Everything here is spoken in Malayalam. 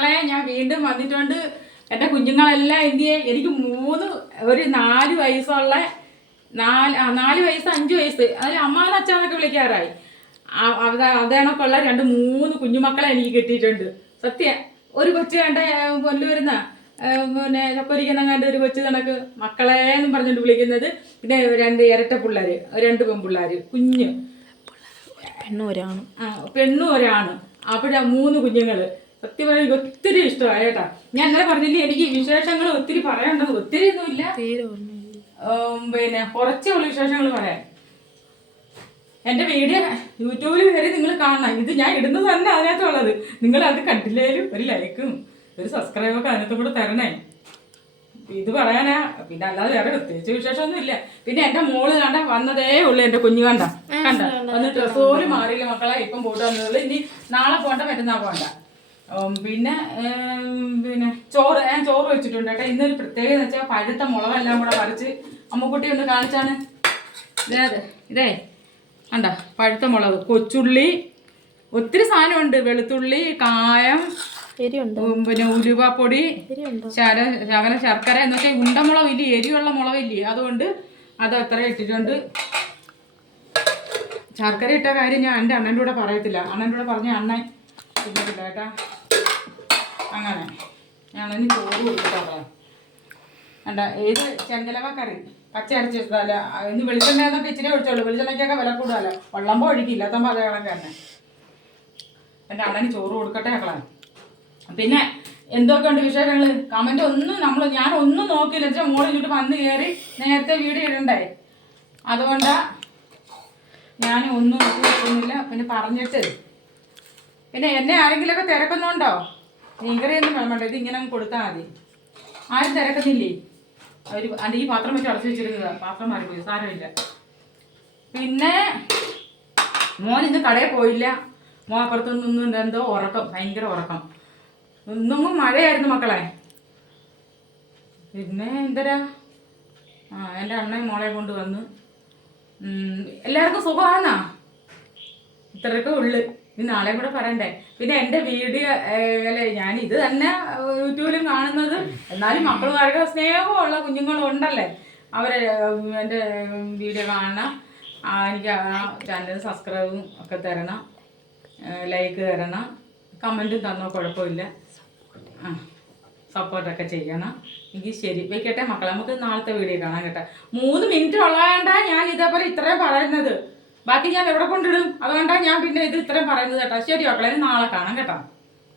മക്കളെ, ഞാൻ വീണ്ടും വന്നിട്ടുണ്ട്. എൻ്റെ കുഞ്ഞുങ്ങളെല്ലാം എന്തിയെ? എനിക്ക് ഒരു 4 വയസ്സുള്ള 4 വയസ്സ് 5 വയസ്സ് അതിൽ അമ്മാന്ന് അച്ഛാന്നൊക്കെ വിളിക്കാറായി. അതേണൊക്കെയുള്ള 2-3 കുഞ്ഞുമക്കളെ എനിക്ക് കിട്ടിയിട്ടുണ്ട്. സത്യം. ഒരു കൊച്ചു കണ്ട കൊല്ലു വരുന്ന പിന്നെ ചപ്പൊരിക്കുന്നങ്ങാണ്ട് ഒരു കൊച്ചു കണക്ക് മക്കളെ എന്നും പറഞ്ഞിട്ട് വിളിക്കുന്നത്. പിന്നെ 2 ഇരട്ട പിള്ളേർ, 2 പെൺപിള്ളേർ, കുഞ്ഞ് പെണ്ണും ഒരാണ്. അവിടെ 3 കുഞ്ഞുങ്ങൾ. സത്യം പറഞ്ഞാൽ എനിക്ക് ഒത്തിരി ഇഷ്ടമായി കേട്ടാ. ഞാൻ ഇന്നലെ പറഞ്ഞില്ലേ, എനിക്ക് വിശേഷങ്ങൾ ഒത്തിരി പറയാനുണ്ടെന്ന്. ഒത്തിരി ഒന്നുമില്ല, പിന്നെ കുറച്ചേ ഉള്ളു വിശേഷങ്ങൾ പറയാൻ. എൻ്റെ വീഡിയോ യൂട്യൂബിൽ വരെ നിങ്ങൾ കാണണം. ഇത് ഞാൻ ഇടുന്നത് തന്നെ അതിനകത്തുള്ളത്. നിങ്ങൾ അത് കണ്ടില്ലേലും ഒരു ലൈക്കും ഒരു സബ്സ്ക്രൈബൊക്കെ അതിനകത്തും കൂടെ തരണേ. ഇത് പറയാനാ. പിന്നെ അല്ലാതെ വേറെ പ്രത്യേകിച്ച് വിശേഷമൊന്നും ഇല്ല. പിന്നെ എൻ്റെ മോള് കണ്ട വന്നതേ ഉള്ളു. എൻ്റെ കുഞ്ഞു കണ്ട വന്ന് ഡ്രസ്സ് പോലും മാറിയില്ല മക്കളെ. ഇപ്പം പോയിട്ട് വന്നതുള്ളൂ. ഇനി നാളെ പോകണ്ട, മറ്റന്നാൾ പോകണ്ട. പിന്നെ ഞാൻ ചോറ് വെച്ചിട്ടുണ്ട് കേട്ടോ. ഇന്നൊരു പ്രത്യേകത എന്ന് വെച്ചാൽ പഴുത്ത മുളകെല്ലാം കൂടെ പറിച്ച് അമ്മക്കുട്ടി ഒന്ന് കാണിച്ചാണ്. ഇതേ കണ്ട, പഴുത്ത മുളക്, കൊച്ചുള്ളി, ഒത്തിരി സാധനമുണ്ട്. വെളുത്തുള്ളി, കായം, പിന്നെ ഉലുവപ്പൊടി, ശകലം ശർക്കര എന്ന് വെച്ചാൽ ഉണ്ടമുളകില്ലേ, എരിയുള്ള മുളകില്ലേ, അതുകൊണ്ട് അത് അത്ര ഇട്ടിട്ടുണ്ട്. ശർക്കര ഇട്ട കാര്യം ഞാൻ എൻ്റെ അണ്ണൻ്റെ കൂടെ പറയത്തില്ല. അണ്ണൻ്റെ കൂടെ പറഞ്ഞ അണ്ണൻ തിന്നിട്ടില്ല കേട്ടാ. അങ്ങനെ ഞാനതിന് ചോറ് കൊടുത്തിട്ടാ. കണ്ട, ഏത് ചെങ്കലവ കറി പച്ച അരച്ച് വെച്ചതല്ല. ഇന്ന് വെളിച്ചെണ്ണ എന്നൊക്കെ ഇച്ചിരി ഒഴിച്ചോളൂ. വെളിച്ചെണ്ണയ്ക്കൊക്കെ വില കൂടുതലല്ല. വെള്ളമ്പോ ഒഴിക്കില്ലാത്തപ്പോൾ അതേ കണക്ക് തന്നെ. എൻ്റെ അണ്ണന് ചോറ് കൊടുക്കട്ടെ മക്കളെ. പിന്നെ എന്തൊക്കെയുണ്ട് വിശേഷങ്ങൾ? കമൻറ്റ് ഒന്നും ഞാനൊന്നും നോക്കിയില്ല. വെച്ചാൽ മോളിൽ ഇങ്ങോട്ട് വന്ന് കയറി നേരത്തെ വീഡിയോ ഇടണ്ടേ, അതുകൊണ്ടാണ് ഞാൻ ഒന്നും നോക്കുന്നില്ല. പിന്നെ പറഞ്ഞിട്ട് പിന്നെ എന്നെ ആരെങ്കിലുമൊക്കെ തിരക്കുന്നുണ്ടോ? മീൻകറിയൊന്നും വേണ്ട, ഇത് ഇങ്ങനെ കൊടുത്താൽ മതി. ആരും തിരക്കുന്നില്ലേ? ഈ പാത്രം വെച്ച് അടച്ചു വെച്ചിരുന്നതാ. പാത്രം മാറിപ്പോയി, സാരമില്ല. പിന്നെ മോൻ ഇന്ന് കടയിൽ പോയില്ല. മോൻ അപ്പുറത്തുനിന്ന് എന്തോ ഉറക്കം, ഭയങ്കര ഉറക്കം. ഇന്നൊന്നും മഴയായിരുന്നു മക്കളെ. പിന്നെ എന്തരാ, എൻ്റെ അണ്ണൻ മോളെ കൊണ്ട് വന്ന്. എല്ലാവർക്കും സുഖമാണോ? ഇത്രയൊക്കെ ഉള്ളു. ഇനി നാളെ കൂടെ പറയണ്ടേ. പിന്നെ എൻ്റെ വീഡിയോ അല്ലേ, ഞാൻ ഇത് തന്നെ യൂട്യൂബിലും കാണുന്നത്. എന്നാലും മക്കളുമാരുടെ സ്നേഹമുള്ള കുഞ്ഞുങ്ങളുണ്ടല്ലേ, അവരെ എൻ്റെ വീഡിയോ കാണണം. എനിക്ക് ആ ചാനൽ സബ്സ്ക്രൈബും ഒക്കെ തരണം, ലൈക്ക് തരണം, കമൻറ്റും തന്നോ കുഴപ്പമില്ല. സപ്പോർട്ടൊക്കെ ചെയ്യണം. എനിക്ക് ശരി വെക്കട്ടെ മക്കളെ. നമുക്ക് നാളത്തെ വീഡിയോ കാണാം കേട്ടോ. 3 മിനിറ്റ് ഉള്ളതുകൊണ്ടാണ് ഞാൻ ഇതേപോലെ ഇത്രയും പറയുന്നത്. ബാക്കി ഞാൻ എവിടെ കൊണ്ടിടും? അതുകൊണ്ടാണ് ഞാൻ പിന്നെ ഇത് ഇത്രയും പറയുന്നത് കേട്ടോ. ശരി മക്കളെ, നാളെ കാണാം കേട്ടോ.